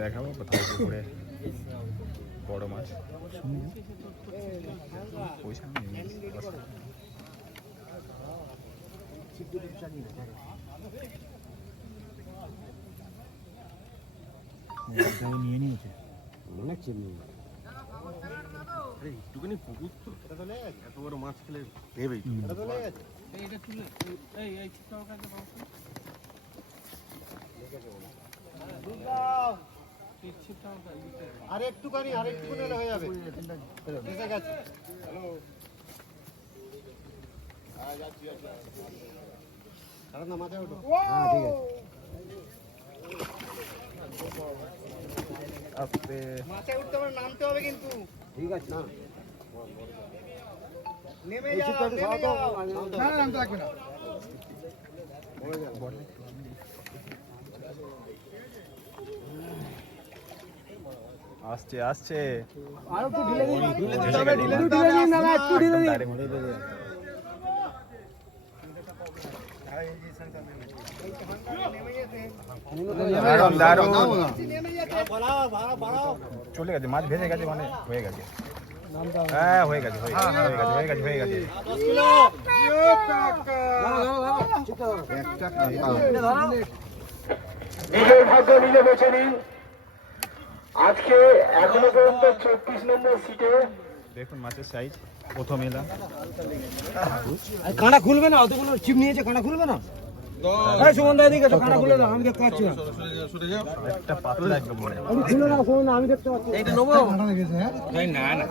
দেখাবো কোথাও পুকুরে বড় মাছ পয়সা নেই নিয়ে নিয়েছে অনেক চিনি একটুখানি পুকুর তো এত বড় মাছ খেলে ভেবেই আর একটুখানি হয়ে যাবে মাথায় ওঠো। হ্যাঁ ঠিক আছে আস্তে মাথায় উঠতে হবে, নামতে হবে কিন্তু। ঠিক আছে না নেমে যাও, নেমে যাও। না নামতে লাগবে না। আসছে আসছে আর একটু ঢিলে দিন, ঢিলে দিতে হবে, ঢিলে দিন না, একটু ঢিলে দিন। দারুণ দারুণ নেমে যেতে বাড়াও বাড়াও। চলে গেছে মাছ ভেসে গেছে মানে হয়ে গেছে হ্যাঁ হয়ে গেছে হয়ে গেছে হয়ে গেছে হয়ে গেছে 10 কিলো নিজের ভাগ্য নিজে বেছে নিন। আজকে এখনো পর্যন্ত 34 নম্বর সিটে দেখুন মাছের সাইজ প্রথম এলাম কাঁটা খুলবে না, অতগুলো চিপ নিয়েছে, কাঁটা খুলবে না। এই সুমন দা এদিকে এসো, কাঁটা খুলে দাও, আমি দেখতে পাচ্ছি না। একটা পাতলা একদম মনে হয় খুলে দাও সুমন দা, আমি দেখতে পাচ্ছি। এইটা নেবো? কাঁটা লেগেছে হ্যাঁ? না না